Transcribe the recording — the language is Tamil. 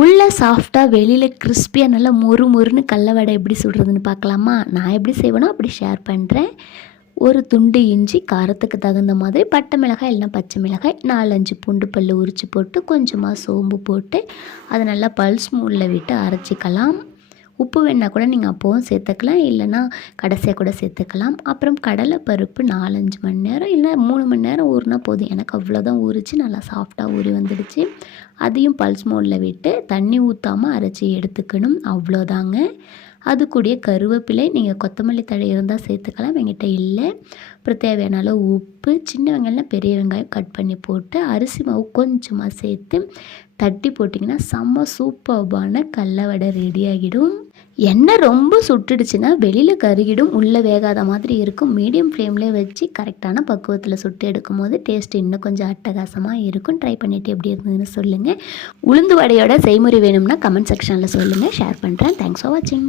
உள்ளே சாஃப்டாக வெளியில் கிறிஸ்பியாக நல்லா மொறு மொறுன்னு கடலவடை எப்படி சுடுறதுன்னு பார்க்கலாமா? நான் எப்படி செய்வேனோ அப்படி ஷேர் பண்ணுறேன் ஒரு துண்டு இஞ்சி காரத்துக்கு தகுந்த மாதிரி பட்டை மிளகாய் இல்லைனா பச்சை மிளகாய் நாலஞ்சு பூண்டு பல் உரித்து போட்டு கொஞ்சமாக சோம்பு போட்டு அதை நல்லா பல்ஸ் மூலில் விட்டு அரைச்சிக்கலாம். உப்பு வேணால் கூட நீங்கள் அப்போவும் சேர்த்துக்கலாம் இல்லைன்னா கடைசியாக கூட சேர்த்துக்கலாம். அப்புறம் கடலை பருப்பு நாலஞ்சு மணி நேரம் இல்லை மூணு மணி நேரம் ஊறினா போதும். எனக்கு அவ்வளோதான் ஊறிச்சு நல்லா சாஃப்டாக ஊறி வந்துடுச்சு. அதையும் பல்ஸ் மோடில் விட்டு தண்ணி ஊற்றாமல் அரைச்சி எடுத்துக்கணும். அவ்வளோதாங்க அது கூடயே கருவேப்பிலை நீங்கள் கொத்தமல்லி தழை இருந்தால் சேர்த்துக்கலாம் எங்கிட்ட இல்லை. அப்புறம் தேவையான அளவு உப்பு சின்ன வெங்காயம்லாம் பெரிய வெங்காயம் கட் பண்ணி போட்டு அரிசி மாவு கொஞ்சமாக சேர்த்து தட்டி போட்டிங்கன்னா செம்ம சூப்பர்பான கடல வடை ரெடி ஆகிடும். எண்ணெய் ரொம்ப சுட்டுடுச்சுன்னா வெளியில் கருகிடும் உள்ளே வேகாத மாதிரி இருக்கும். மீடியம் ஃப்ளேம்லேயே வச்சு கரெக்டான பக்குவத்தில் சுட்டு எடுக்கும் போது டேஸ்ட் இன்னும் கொஞ்சம் அட்டகாசமாக இருக்கும். ட்ரை பண்ணிவிட்டு எப்படி இருந்ததுன்னு சொல்லுங்கள் உளுந்து வடையோட செய்முறை வேணும்னா கமெண்ட் செக்ஷனில் சொல்லுங்கள் ஷேர் பண்ணுறேன் தேங்க்ஸ் ஃபார் வாட்சிங்